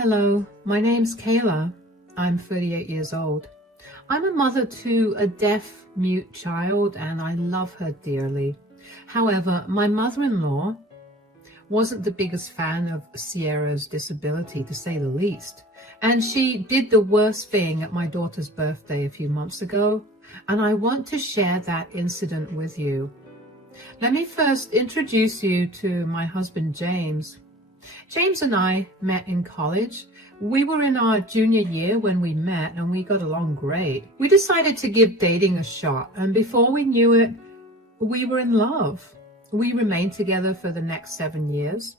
Hello, my name's Kayla. I'm 38 years old. I'm a mother to a deaf-mute child and I love her dearly. However, my mother-in-law wasn't the biggest fan of Sierra's disability, to say the least. And she did the worst thing at my daughter's birthday a few months ago, and I want to share that incident with you. Let me first introduce you to my husband, James. James and I met in college. We were in our junior year when we met and we got along great. We decided to give dating a shot, and before we knew it, we were in love. We remained together for the next 7 years.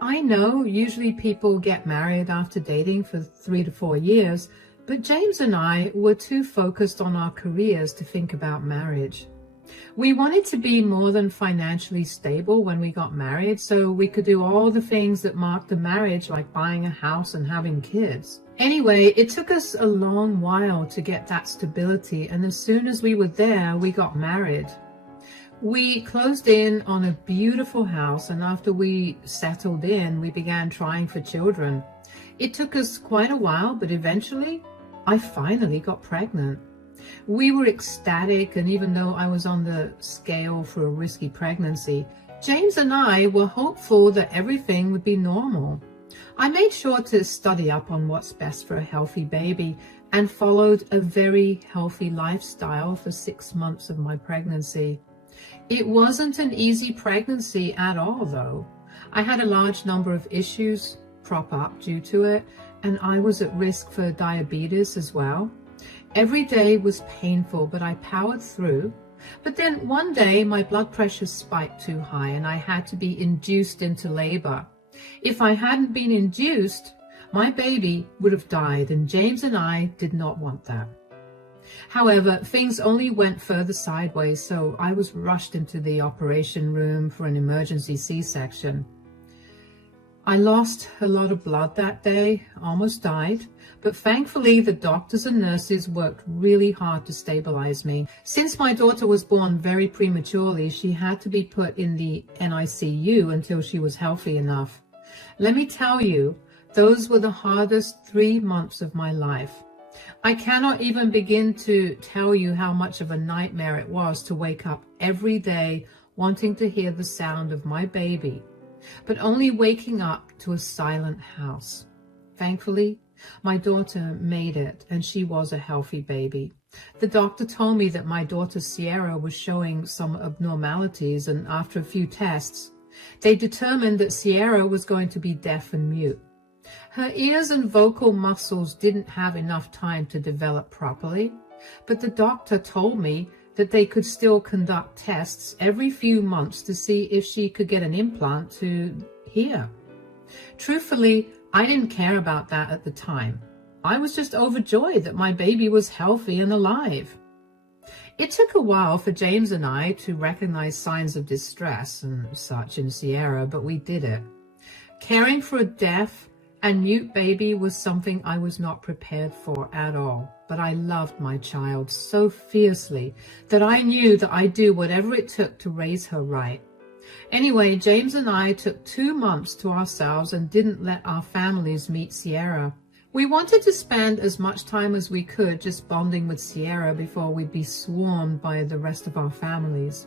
I know usually people get married after dating for 3 to 4 years, but James and I were too focused on our careers to think about marriage. We wanted to be more than financially stable when we got married, so we could do all the things that marked a marriage, like buying a house and having kids. Anyway, it took us a long while to get that stability, and as soon as we were there, we got married. We closed in on a beautiful house, and after we settled in, we began trying for children. It took us quite a while, but eventually, I finally got pregnant. We were ecstatic, and even though I was on the scale for a risky pregnancy, James and I were hopeful that everything would be normal. I made sure to study up on what's best for a healthy baby and followed a very healthy lifestyle for 6 months of my pregnancy. It wasn't an easy pregnancy at all, though. I had a large number of issues crop up due to it, and I was at risk for diabetes as well. Every day was painful, but I powered through. But then one day my blood pressure spiked too high and I had to be induced into labor. If I hadn't been induced, my baby would have died, and James and I did not want that. However, things only went further sideways, so I was rushed into the operation room for an emergency C-section. I lost a lot of blood that day, almost died, but thankfully the doctors and nurses worked really hard to stabilize me. Since my daughter was born very prematurely, she had to be put in the NICU until she was healthy enough. Let me tell you, those were the hardest 3 months of my life. I cannot even begin to tell you how much of a nightmare it was to wake up every day wanting to hear the sound of my baby, but only waking up to a silent house. Thankfully, my daughter made it, and she was a healthy baby. The doctor told me that my daughter Sierra was showing some abnormalities, and after a few tests, they determined that Sierra was going to be deaf and mute. Her ears and vocal muscles didn't have enough time to develop properly, but the doctor told me that they could still conduct tests every few months to see if she could get an implant to hear. Truthfully, I didn't care about that at the time. I was just overjoyed that my baby was healthy and alive. It took a while for James and I to recognize signs of distress and such in Sierra, but we did it. Caring for a deaf and mute baby was something I was not prepared for at all, but I loved my child so fiercely that I knew that I'd do whatever it took to raise her right. Anyway, James and I took 2 months to ourselves and didn't let our families meet Sierra. We wanted to spend as much time as we could just bonding with Sierra before we'd be swarmed by the rest of our families.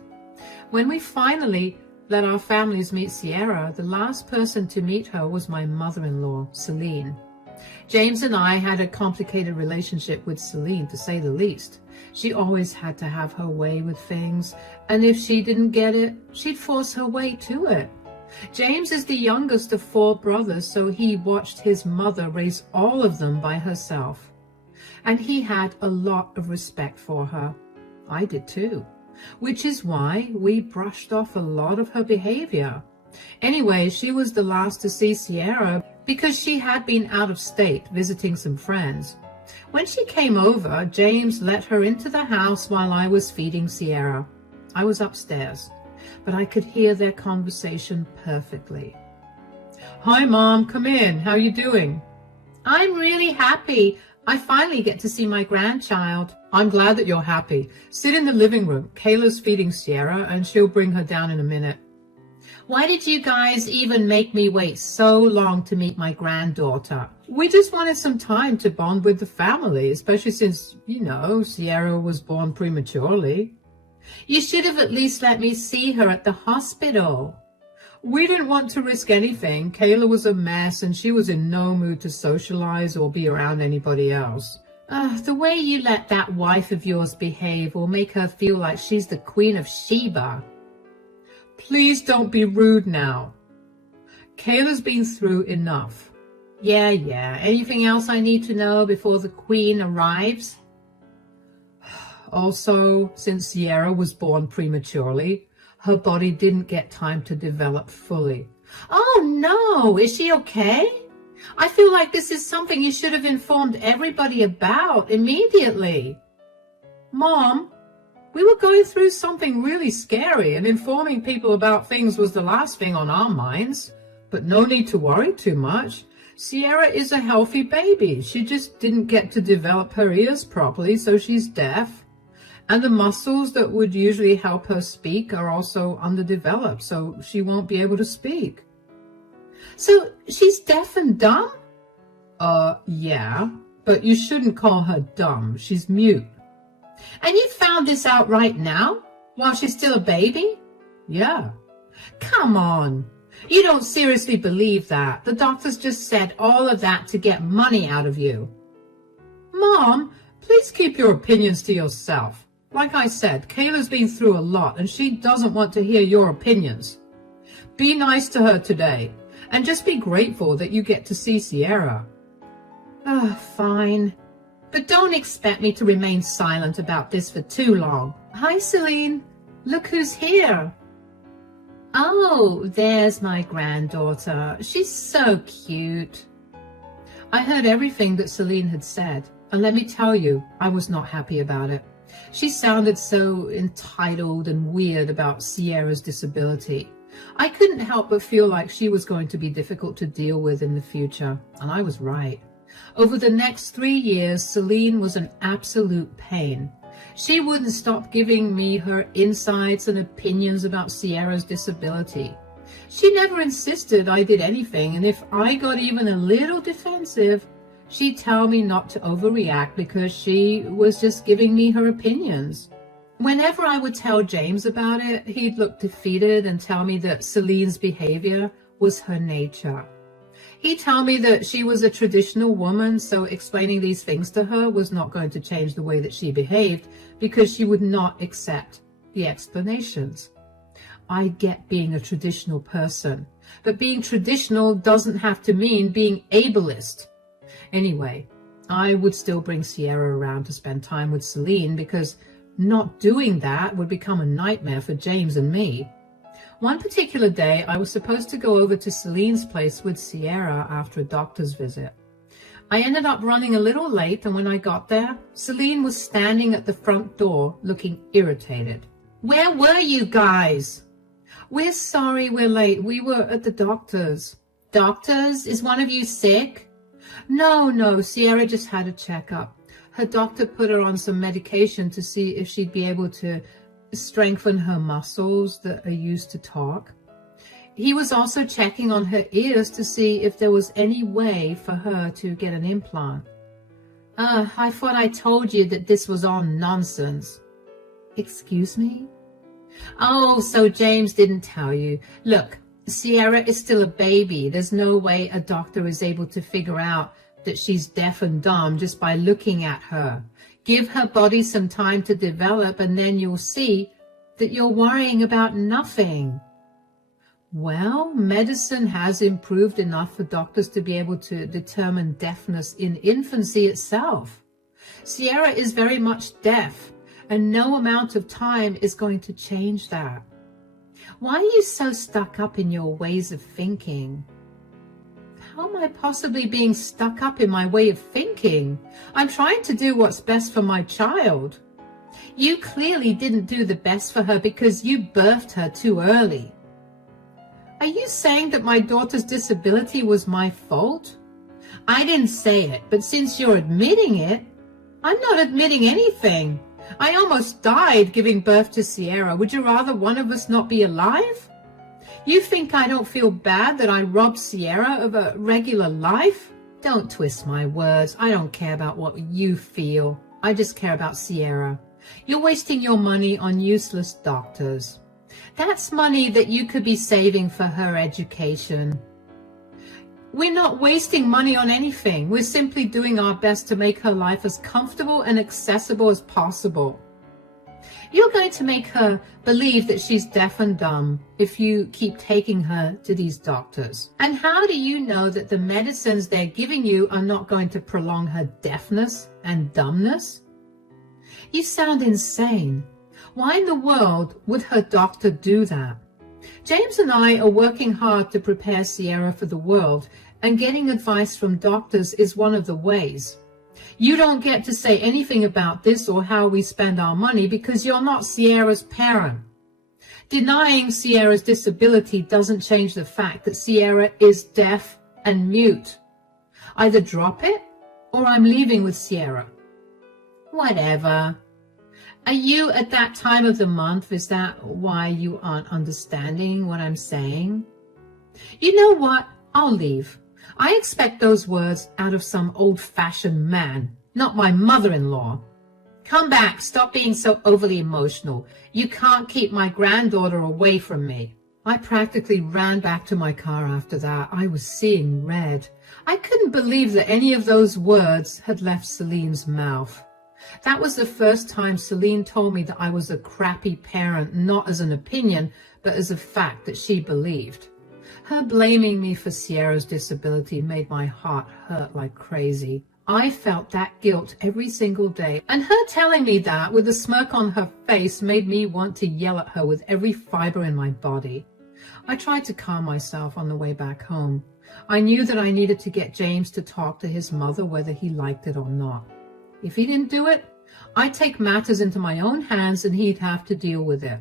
When we finally let our families meet Sierra, the last person to meet her was my mother-in-law, Celine. James and I had a complicated relationship with Celine, to say the least. She always had to have her way with things, and if she didn't get it, she'd force her way to it. James is the youngest of 4 brothers, so he watched his mother raise all of them by herself. And he had a lot of respect for her. I did too. Which is why we brushed off a lot of her behavior. Anyway, she was the last to see Sierra because she had been out of state visiting some friends. When she came over, James let her into the house while I was feeding Sierra. I was upstairs, but I could hear their conversation perfectly. "Hi, Mom, come in. How you doing?" "I'm really happy. I finally get to see my grandchild." "I'm glad that you're happy. Sit in the living room. Kayla's feeding Sierra, and she'll bring her down in a minute." Why did you guys even make me wait so long to meet my granddaughter? We just wanted some time to bond with the family, especially since, Sierra was born prematurely. You should have at least let me see her at the hospital. We didn't want to risk anything. Kayla was a mess and she was in no mood to socialize or be around anybody else. The way you let that wife of yours behave will make her feel like she's the Queen of Sheba. Please don't be rude now. Kayla's been through enough. Yeah. Anything else I need to know before the Queen arrives? Also, since Sierra was born prematurely, her body didn't get time to develop fully. Oh no, is she okay? I feel like this is something you should have informed everybody about immediately. Mom, we were going through something really scary and informing people about things was the last thing on our minds. But no need to worry too much. Sierra is a healthy baby. She just didn't get to develop her ears properly, so she's deaf. And the muscles that would usually help her speak are also underdeveloped, so she won't be able to speak. So she's deaf and dumb? Yeah, but you shouldn't call her dumb. She's mute. And you found this out right now, while she's still a baby? Yeah. Come on. You don't seriously believe that. The doctors just said all of that to get money out of you. Mom, please keep your opinions to yourself. Like I said, Kayla's been through a lot and she doesn't want to hear your opinions. Be nice to her today and just be grateful that you get to see Sierra. Fine. But don't expect me to remain silent about this for too long. Hi, Celine. Look who's here. Oh, there's my granddaughter. She's so cute. I heard everything that Celine had said, and let me tell you, I was not happy about it. She sounded so entitled and weird about Sierra's disability. I couldn't help but feel like she was going to be difficult to deal with in the future, and I was right. Over the next 3 years, Celine was an absolute pain. She wouldn't stop giving me her insights and opinions about Sierra's disability. She never insisted I did anything, and if I got even a little defensive, she'd tell me not to overreact because she was just giving me her opinions. Whenever I would tell James about it, he'd look defeated and tell me that Celine's behavior was her nature. He'd tell me that she was a traditional woman, so explaining these things to her was not going to change the way that she behaved because she would not accept the explanations. I get being a traditional person, but being traditional doesn't have to mean being ableist. Anyway, I would still bring Sierra around to spend time with Celine because not doing that would become a nightmare for James and me. One particular day, I was supposed to go over to Celine's place with Sierra after a doctor's visit. I ended up running a little late, and when I got there, Celine was standing at the front door looking irritated. Where were you guys? We're sorry we're late. We were at the doctor's. Doctor's? Is one of you sick? No, Sierra just had a checkup. Her doctor put her on some medication to see if she'd be able to strengthen her muscles that are used to talk. He was also checking on her ears to see if there was any way for her to get an implant. I thought I told you that this was all nonsense. Excuse me? Oh, so James didn't tell you. Look, Sierra is still a baby. There's no way a doctor is able to figure out that she's deaf and dumb just by looking at her. Give her body some time to develop, and then you'll see that you're worrying about nothing. Well, medicine has improved enough for doctors to be able to determine deafness in infancy itself. Sierra is very much deaf, and no amount of time is going to change that. Why are you so stuck up in your ways of thinking? How am I possibly being stuck up in my way of thinking? I'm trying to do what's best for my child. You clearly didn't do the best for her because you birthed her too early. Are you saying that my daughter's disability was my fault? I didn't say it, but since you're admitting it, I'm not admitting anything. I almost died giving birth to Sierra. Would you rather one of us not be alive? You think I don't feel bad that I robbed Sierra of a regular life? Don't twist my words. I don't care about what you feel. I just care about Sierra. You're wasting your money on useless doctors. That's money that you could be saving for her education. We're not wasting money on anything. We're simply doing our best to make her life as comfortable and accessible as possible. You're going to make her believe that she's deaf and dumb if you keep taking her to these doctors. And how do you know that the medicines they're giving you are not going to prolong her deafness and dumbness? You sound insane. Why in the world would her doctor do that? James and I are working hard to prepare Sierra for the world, and getting advice from doctors is one of the ways. You don't get to say anything about this or how we spend our money because you're not Sierra's parent. Denying Sierra's disability doesn't change the fact that Sierra is deaf and mute. Either drop it or I'm leaving with Sierra. Whatever. Are you at that time of the month? Is that why you aren't understanding what I'm saying? You know what? I'll leave. I expect those words out of some old-fashioned man, not my mother-in-law. Come back. Stop being so overly emotional. You can't keep my granddaughter away from me. I practically ran back to my car after that. I was seeing red. I couldn't believe that any of those words had left Celine's mouth. That was the first time Celine told me that I was a crappy parent, not as an opinion, but as a fact that she believed. Her blaming me for Sierra's disability made my heart hurt like crazy. I felt that guilt every single day, and her telling me that with a smirk on her face made me want to yell at her with every fiber in my body. I tried to calm myself on the way back home. I knew that I needed to get James to talk to his mother whether he liked it or not. If he didn't do it, I'd take matters into my own hands and he'd have to deal with it.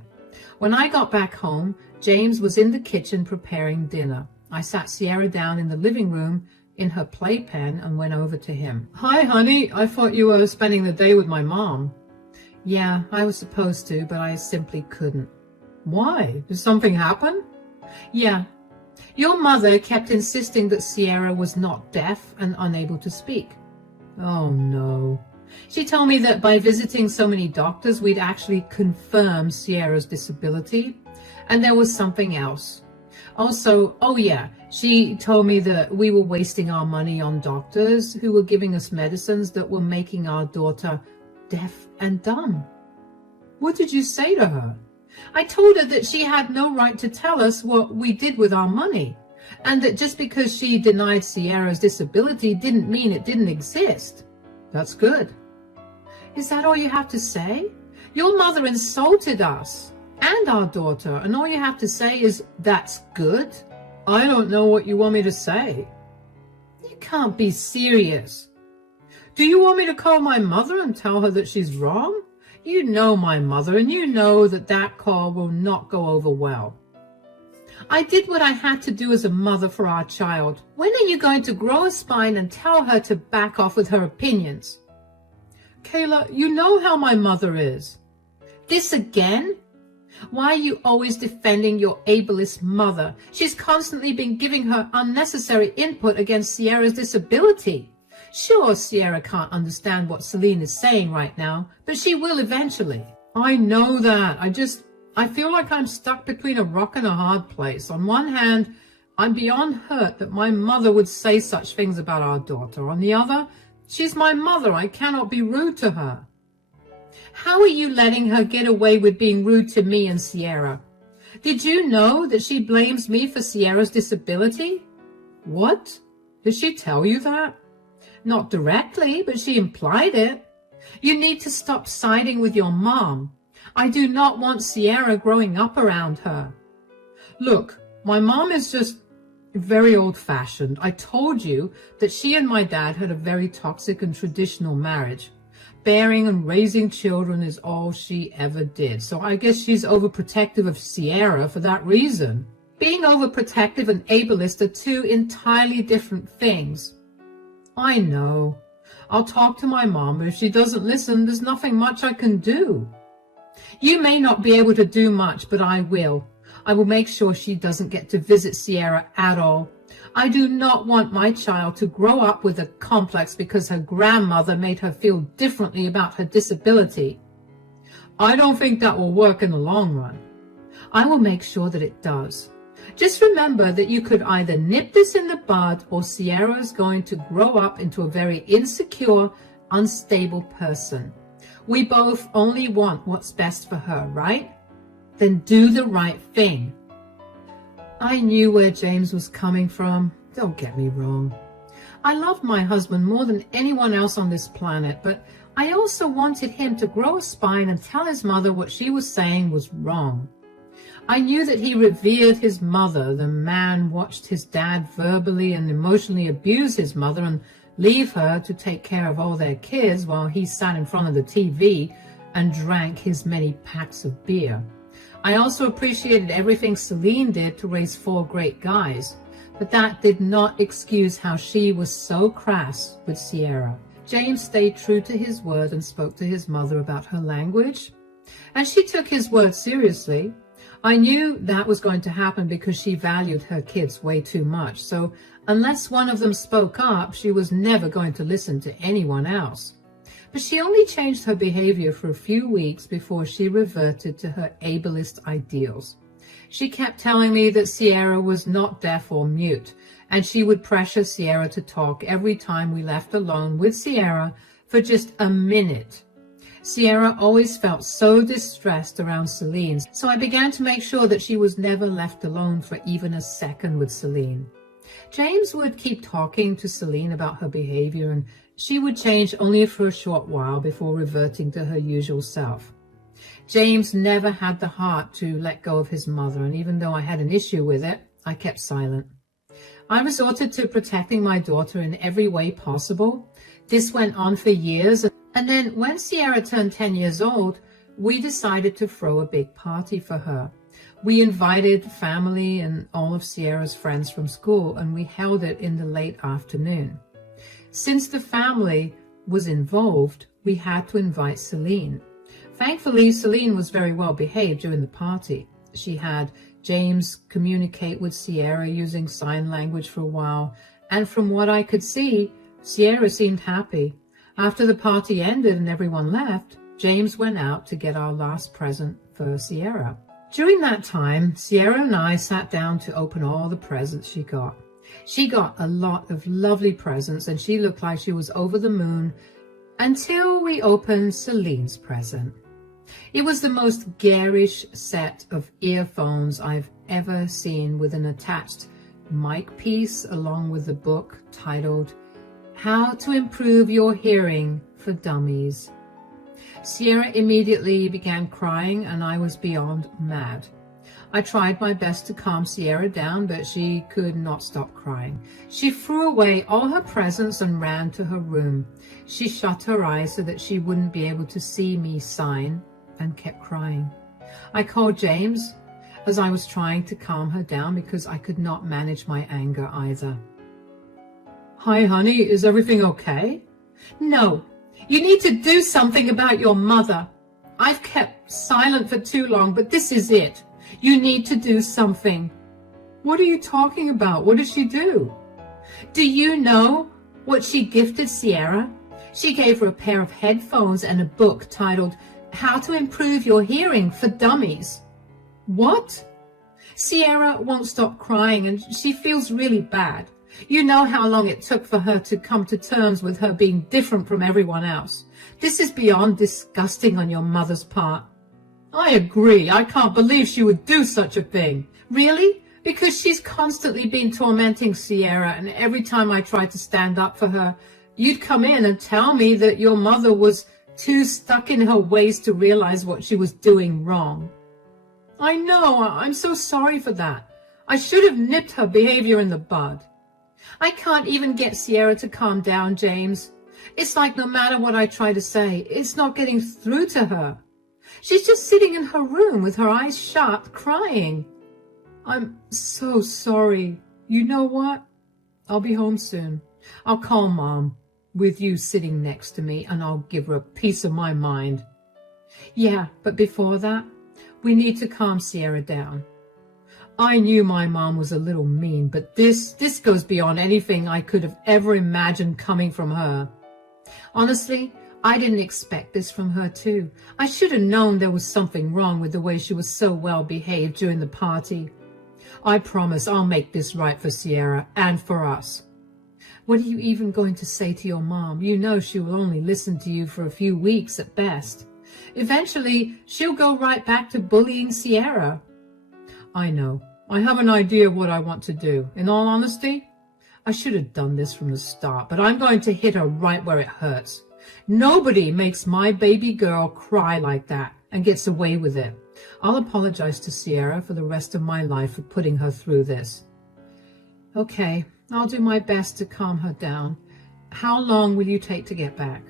When I got back home, James was in the kitchen preparing dinner. I sat Sierra down in the living room in her playpen and went over to him. Hi, honey. I thought you were spending the day with my mom. Yeah, I was supposed to, but I simply couldn't. Why? Did something happen? Yeah. Your mother kept insisting that Sierra was not deaf and unable to speak. Oh, no. She told me that by visiting so many doctors, we'd actually confirm Sierra's disability. And there was something else. Also, oh yeah, she told me that we were wasting our money on doctors who were giving us medicines that were making our daughter deaf and dumb. What did you say to her? I told her that she had no right to tell us what we did with our money, and that just because she denied Sierra's disability didn't mean it didn't exist. That's good. Is that all you have to say? Your mother insulted us and our daughter, and all you have to say is, that's good? I don't know what you want me to say. You can't be serious. Do you want me to call my mother and tell her that she's wrong? You know my mother, and you know that that call will not go over well. I did what I had to do as a mother for our child. When are you going to grow a spine and tell her to back off with her opinions? Kayla, you know how my mother is. This again? Why are you always defending your ableist mother? She's constantly been giving her unnecessary input against Sierra's disability. Sure, Sierra can't understand what Celine is saying right now, but she will eventually. I know that. I feel like I'm stuck between a rock and a hard place. On one hand, I'm beyond hurt that my mother would say such things about our daughter. On the other, she's my mother. I cannot be rude to her. How are you letting her get away with being rude to me and Sierra? Did you know that she blames me for Sierra's disability? What? Did she tell you that? Not directly, but she implied it. You need to stop siding with your mom. I do not want Sierra growing up around her. Look, my mom is just very old-fashioned. I told you that she and my dad had a very toxic and traditional marriage. Bearing and raising children is all she ever did. So I guess she's overprotective of Sierra for that reason. Being overprotective and ableist are two entirely different things. I know. I'll talk to my mom, but if she doesn't listen, there's nothing much I can do. You may not be able to do much, but I will. I will make sure she doesn't get to visit Sierra at all. I do not want my child to grow up with a complex because her grandmother made her feel differently about her disability. I don't think that will work in the long run. I will make sure that it does. Just remember that you could either nip this in the bud or Sierra is going to grow up into a very insecure, unstable person. We both only want what's best for her, right? Then do the right thing. I knew where James was coming from. Don't get me wrong. I loved my husband more than anyone else on this planet, but I also wanted him to grow a spine and tell his mother what she was saying was wrong. I knew that he revered his mother. The man watched his dad verbally and emotionally abuse his mother and leave her to take care of all their kids while he sat in front of the TV and drank his many packs of beer. I also appreciated everything Celine did to raise 4 great guys, but that did not excuse how she was so crass with Sierra. James stayed true to his word and spoke to his mother about her language, and she took his word seriously. I knew that was going to happen because she valued her kids way too much, so unless one of them spoke up, she was never going to listen to anyone else. But she only changed her behavior for a few weeks before she reverted to her ableist ideals. She kept telling me that Sierra was not deaf or mute, and she would pressure Sierra to talk every time we left alone with Sierra for just a minute. Sierra always felt so distressed around Celine, so I began to make sure that she was never left alone for even a second with Celine. James would keep talking to Celine about her behavior, and she would change only for a short while before reverting to her usual self. James never had the heart to let go of his mother, and even though I had an issue with it, I kept silent. I resorted to protecting my daughter in every way possible. This went on for years, and then when Sierra turned 10 years old, we decided to throw a big party for her. We invited family and all of Sierra's friends from school, and we held it in the late afternoon. Since the family was involved, we had to invite Celine. Thankfully, Celine was very well behaved during the party. She had James communicate with Sierra using sign language for a while, and from what I could see, Sierra seemed happy. After the party ended and everyone left, James went out to get our last present for Sierra. During that time, Sierra and I sat down to open all the presents she got. She got a lot of lovely presents, and she looked like she was over the moon until we opened Celine's present. It was the most garish set of earphones I've ever seen, with an attached mic piece along with the book titled How to Improve Your Hearing for Dummies. Sierra immediately began crying, and I was beyond mad. I tried my best to calm Sierra down, but she could not stop crying. She threw away all her presents and ran to her room. She shut her eyes so that she wouldn't be able to see me sign, and kept crying. I called James as I was trying to calm her down because I could not manage my anger either. Hi, honey, is everything okay? No, you need to do something about your mother. I've kept silent for too long, but this is it. You need to do something. What are you talking about? What did she do? Do you know what she gifted Sierra? She gave her a pair of headphones and a book titled How to Improve Your Hearing for Dummies. What? Sierra won't stop crying, and she feels really bad. You know how long it took for her to come to terms with her being different from everyone else. This is beyond disgusting on your mother's part. I agree. I can't believe she would do such a thing. Really? Because she's constantly been tormenting Sierra, and every time I tried to stand up for her, you'd come in and tell me that your mother was too stuck in her ways to realize what she was doing wrong. I know. I'm so sorry for that. I should have nipped her behavior in the bud. I can't even get Sierra to calm down, James. It's like no matter what I try to say, it's not getting through to her. She's just sitting in her room with her eyes shut, crying. I'm so sorry. You know what? I'll be home soon. I'll call Mom with you sitting next to me, and I'll give her a piece of my mind. Yeah, but before that, we need to calm Sierra down. I knew my mom was a little mean, but this goes beyond anything I could have ever imagined coming from her. Honestly, I didn't expect this from her too. I should have known there was something wrong with the way she was so well behaved during the party. I promise I'll make this right for Sierra and for us. What are you even going to say to your mom? You know she will only listen to you for a few weeks at best. Eventually, she'll go right back to bullying Sierra. I know. I have an idea of what I want to do. In all honesty, I should have done this from the start, but I'm going to hit her right where it hurts. Nobody makes my baby girl cry like that and gets away with it. I'll apologize to Sierra for the rest of my life for putting her through this. Okay, I'll do my best to calm her down. How long will you take to get back?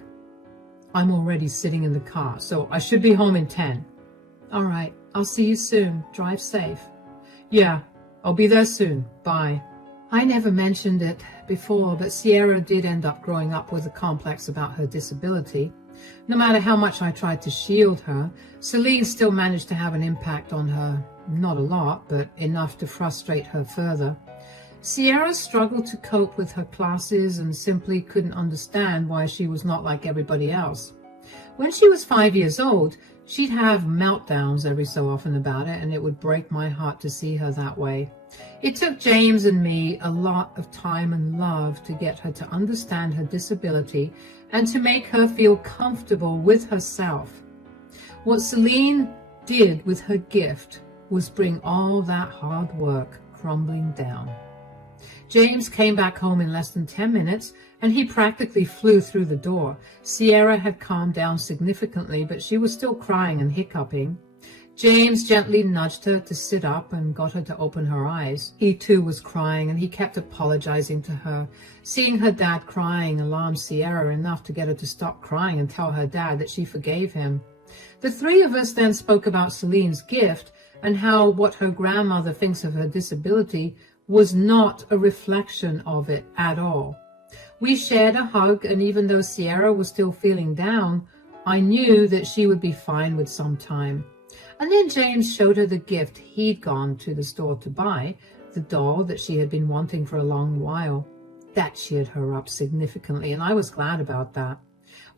I'm already sitting in the car, so I should be home in 10. All right, I'll see you soon. Drive safe. Yeah, I'll be there soon. Bye. I never mentioned it before, but Sierra did end up growing up with a complex about her disability. No matter how much I tried to shield her, Celine still managed to have an impact on her. Not a lot, but enough to frustrate her further. Sierra struggled to cope with her classes and simply couldn't understand why she was not like everybody else. When she was 5 years old, she'd have meltdowns every so often about it, and it would break my heart to see her that way. It took James and me a lot of time and love to get her to understand her disability and to make her feel comfortable with herself. What Celine did with her gift was bring all that hard work crumbling down. James came back home in less than 10 minutes, and he practically flew through the door. Sierra had calmed down significantly, but she was still crying and hiccuping. James gently nudged her to sit up and got her to open her eyes. He too was crying, and he kept apologizing to her. Seeing her dad crying alarmed Sierra enough to get her to stop crying and tell her dad that she forgave him. The three of us then spoke about Celine's gift and how what her grandmother thinks of her disability was not a reflection of it at all. We shared a hug, and even though Sierra was still feeling down, I knew that she would be fine with some time. And then James showed her the gift he'd gone to the store to buy, the doll that she had been wanting for a long while. That cheered her up significantly, and I was glad about that.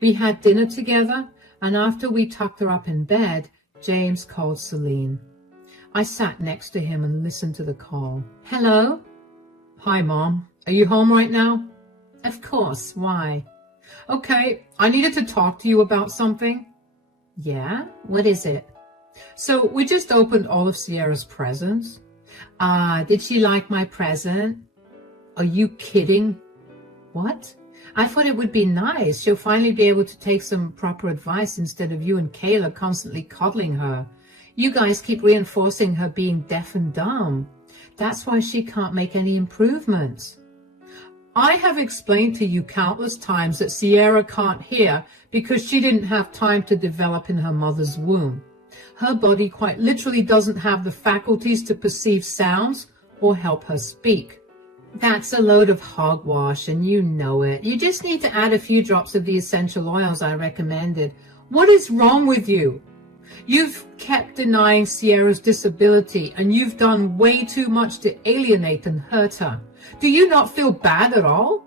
We had dinner together, and after we tucked her up in bed, James called Celine. I sat next to him and listened to the call. Hello? Hi, Mom. Are you home right now? Of course. Why? Okay, I needed to talk to you about something. Yeah? What is it? So we just opened all of Sierra's presents. Did she like my present? Are you kidding? What? I thought it would be nice. She'll finally be able to take some proper advice instead of you and Kayla constantly coddling her. You guys keep reinforcing her being deaf and dumb. That's why she can't make any improvements. I have explained to you countless times that Sierra can't hear because she didn't have time to develop in her mother's womb. Her body quite literally doesn't have the faculties to perceive sounds or help her speak. That's a load of hogwash, and you know it. You just need to add a few drops of the essential oils I recommended. What is wrong with you? You've kept denying Sierra's disability, and you've done way too much to alienate and hurt her. Do you not feel bad at all?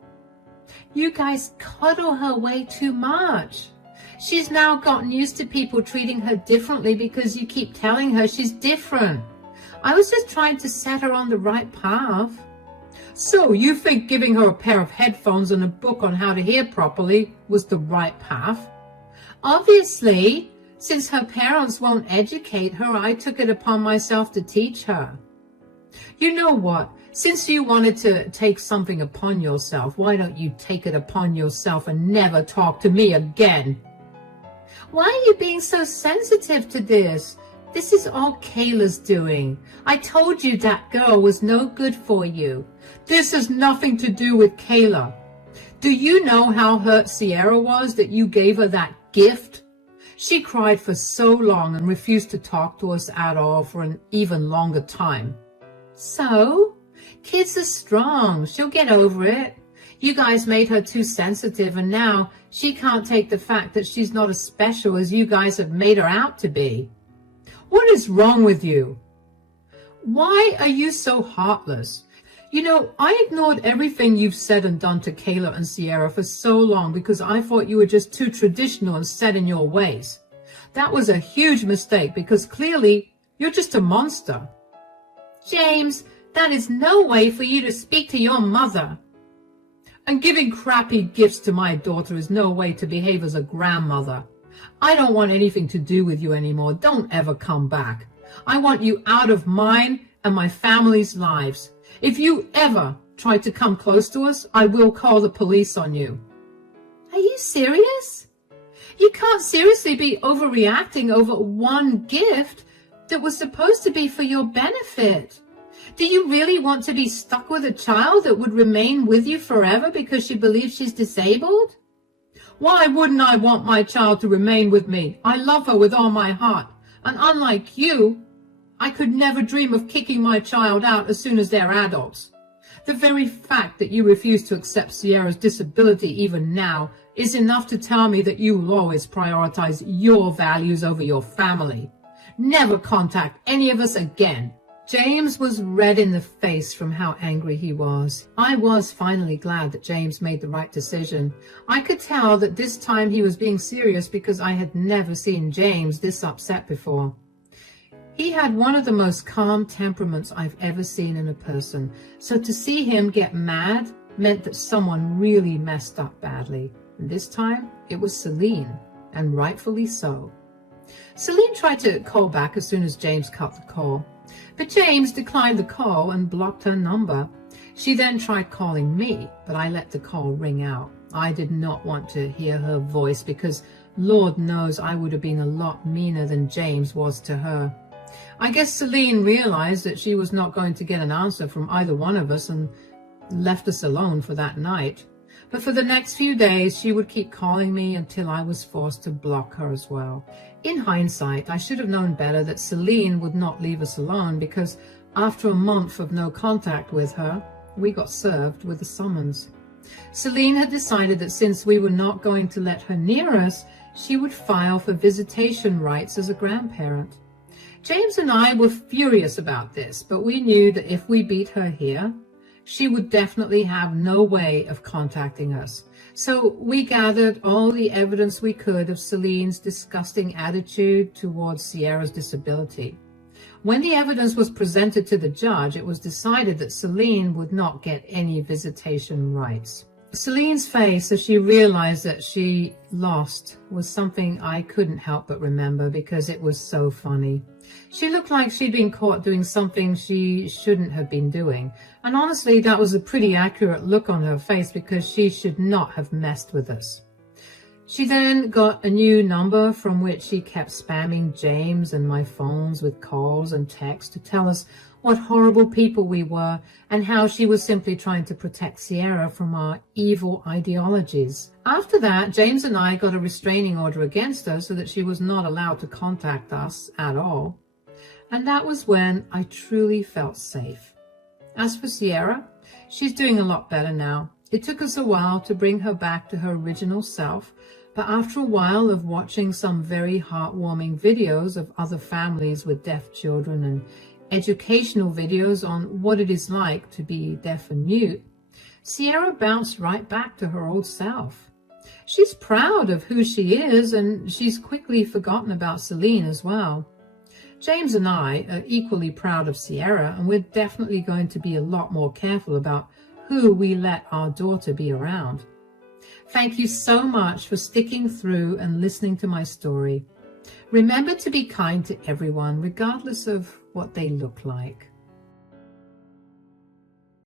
You guys coddle her way too much. She's now gotten used to people treating her differently because you keep telling her she's different. I was just trying to set her on the right path. So you think giving her a pair of headphones and a book on how to hear properly was the right path? Obviously, since her parents won't educate her, I took it upon myself to teach her. You know what? Since you wanted to take something upon yourself, why don't you take it upon yourself and never talk to me again? Why are you being so sensitive to this? This is all Kayla's doing. I told you that girl was no good for you. This has nothing to do with Kayla. Do you know how hurt Sierra was that you gave her that gift? She cried for so long and refused to talk to us at all for an even longer time. So? Kids are strong. She'll get over it. You guys made her too sensitive, and now she can't take the fact that she's not as special as you guys have made her out to be. What is wrong with you? Why are you so heartless? You know, I ignored everything you've said and done to Kayla and Sierra for so long because I thought you were just too traditional and set in your ways. That was a huge mistake because clearly you're just a monster. James, that is no way for you to speak to your mother. And giving crappy gifts to my daughter is no way to behave as a grandmother. I don't want anything to do with you anymore. Don't ever come back. I want you out of mine and my family's lives. If you ever try to come close to us, I will call the police on you. Are you serious? You can't seriously be overreacting over one gift that was supposed to be for your benefit. Do you really want to be stuck with a child that would remain with you forever because she believes she's disabled? Why wouldn't I want my child to remain with me? I love her with all my heart. And unlike you, I could never dream of kicking my child out as soon as they're adults. The very fact that you refuse to accept Sierra's disability even now is enough to tell me that you will always prioritize your values over your family. Never contact any of us again. James was red in the face from how angry he was. I was finally glad that James made the right decision. I could tell that this time he was being serious because I had never seen James this upset before. He had one of the most calm temperaments I've ever seen in a person, so to see him get mad meant that someone really messed up badly. And this time, it was Celine, and rightfully so. Celine tried to call back as soon as James cut the call, but James declined the call and blocked her number. She then tried calling me, but I let the call ring out. I did not want to hear her voice because Lord knows I would have been a lot meaner than James was to her. I guess Celine realized that she was not going to get an answer from either one of us and left us alone for that night. But for the next few days, she would keep calling me until I was forced to block her as well. In hindsight, I should have known better that Celine would not leave us alone because after a month of no contact with her, we got served with a summons. Celine had decided that since we were not going to let her near us, she would file for visitation rights as a grandparent. James and I were furious about this, but we knew that if we beat her here, she would definitely have no way of contacting us. So we gathered all the evidence we could of Celine's disgusting attitude towards Sierra's disability. When the evidence was presented to the judge, it was decided that Celine would not get any visitation rights. Celine's face as she realized that she lost was something I couldn't help but remember because it was so funny. She looked like she'd been caught doing something she shouldn't have been doing. And honestly, that was a pretty accurate look on her face because she should not have messed with us. She then got a new number from which she kept spamming James and my phones with calls and texts to tell us what horrible people we were and how she was simply trying to protect Sierra from our evil ideologies. After that, James and I got a restraining order against her so that she was not allowed to contact us at all. And that was when I truly felt safe. As for Sierra, she's doing a lot better now. It took us a while to bring her back to her original self, but after a while of watching some very heartwarming videos of other families with deaf children and educational videos on what it is like to be deaf and mute, Sierra bounced right back to her old self. She's proud of who she is, and she's quickly forgotten about Celine as well. James and I are equally proud of Sierra, and we're definitely going to be a lot more careful about who we let our daughter be around. Thank you so much for sticking through and listening to my story. Remember to be kind to everyone, regardless of what they look like.